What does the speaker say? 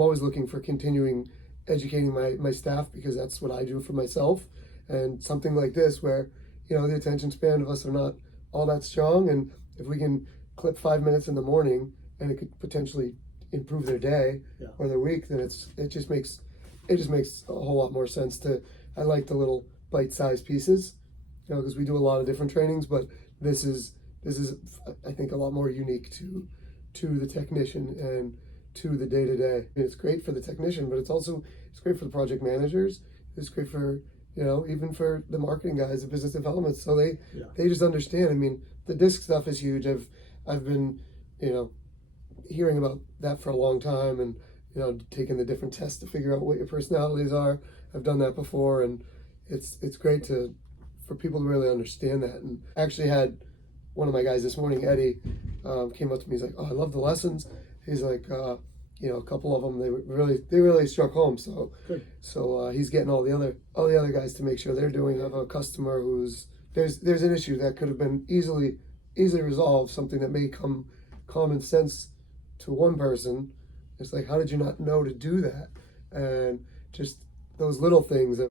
I'm always looking for continuing educating my staff, because that's what I do for myself. And something like this where, the attention span of us are not all that strong, and if we can clip 5 minutes in the morning and it could potentially improve their day or their week, then it just makes a whole lot more sense I like the little bite-sized pieces, because we do a lot of different trainings, but this is I think a lot more unique to the technician and to the day-to-day. It's great for the technician, but it's great for the project managers. It's great for, even for the marketing guys, the business development. So they just understand. I mean, the disc stuff is huge. I've been, hearing about that for a long time, and, taking the different tests to figure out what your personalities are. I've done that before, and it's great for people to really understand that. And I actually had one of my guys this morning, Eddie, came up to me. He's like, "Oh, I love the lessons." He's like, a couple of them they really struck home. So good. So he's getting all the other guys to make sure they're doing. I have a customer who's there's an issue that could have been easily resolved, something that may come common sense to one person. It's like, how did you not know to do that? And just those little things that